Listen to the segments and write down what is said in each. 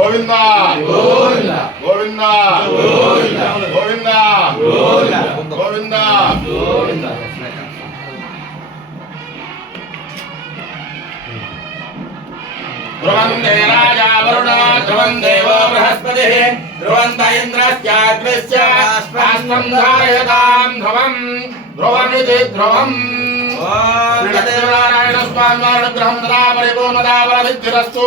గోవింద. గోవింద. గోవింద. గోవింద. గోవింద. ధ్రువందే రాజా వరుణ ధ్రువం దేవో బృహస్పతి. ధ్రువంత రాష్ట్రం ధారయతాం ధ్రువం. ధ్రువమితి ధ్రువం. శ్రీలక్ష్మీనారాయణ స్వామి అనుగ్రహం సదా పరిపూర్ణదా ప్రసిద్ధిరస్తు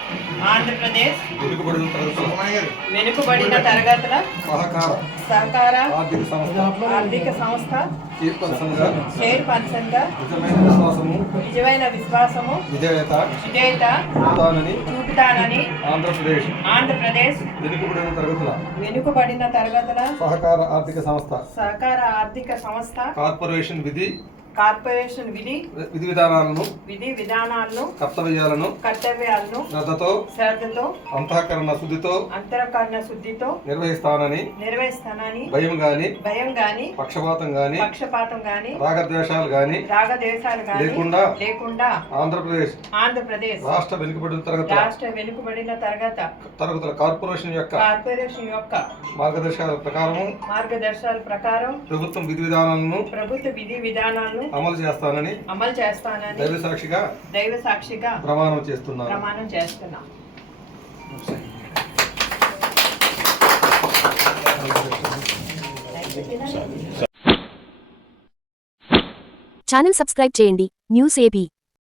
ఆంధ్రప్రదేశ్ వెనుకబడిన తరగతుల సహకార. ఆర్థిక సంస్థ. చైర్పర్సన్గా. నిజమైన విశ్వాసము. విధేయత. విధేయత. చూపుతానని. ఆంధ్రప్రదేశ్. ఆంధ్రప్రదేశ్. వెనుకబడిన తరగతుల. వెనుకబడిన తరగతుల. సహకార ఆర్థిక సంస్థ. సహకార ఆర్థిక సంస్థ. కార్పొరేషన్ విధి. కార్పొరేషన్ విధి విధి విధానాలను విధి విధానాలను కర్తవ్యాలను కర్తవ్యాలను శ్రద్ధతో శ్రద్ధతో అంతఃకరణ శుద్ధితో అంతరకరణ శుద్ధితో నిర్వహిస్తానని నిర్వహిస్తానని భయం గాని భయం గాని పక్షపాతం గాని పక్షపాతం గాని రాగద్వేషాలు గాని రాగదేశాలు గాని లేకుండా లేకుండా ఆంధ్రప్రదేశ్ ఆంధ్రప్రదేశ్ రాష్ట్ర వెనుకబడిన తరగతుల రాష్ట్ర వెనుకబడిన తరగత తరగతుల కార్పొరేషన్ యొక్క కార్పొరేషన్ యొక్క మార్గదర్శకాల ప్రకారము మార్గదర్శకాల ప్రకారం ప్రభుత్వం విధి విధానాలను ప్రభుత్వ విధి విధానాలను అమలు చేస్తానని అమలు చేస్తానని దైవ సాక్షిగా దైవ సాక్షిగా ప్రమాణం చేస్తున్నాను. ప్రమాణం చేస్తున్నాం. ఛానల్ సబ్స్క్రైబ్ చేయండి. News AP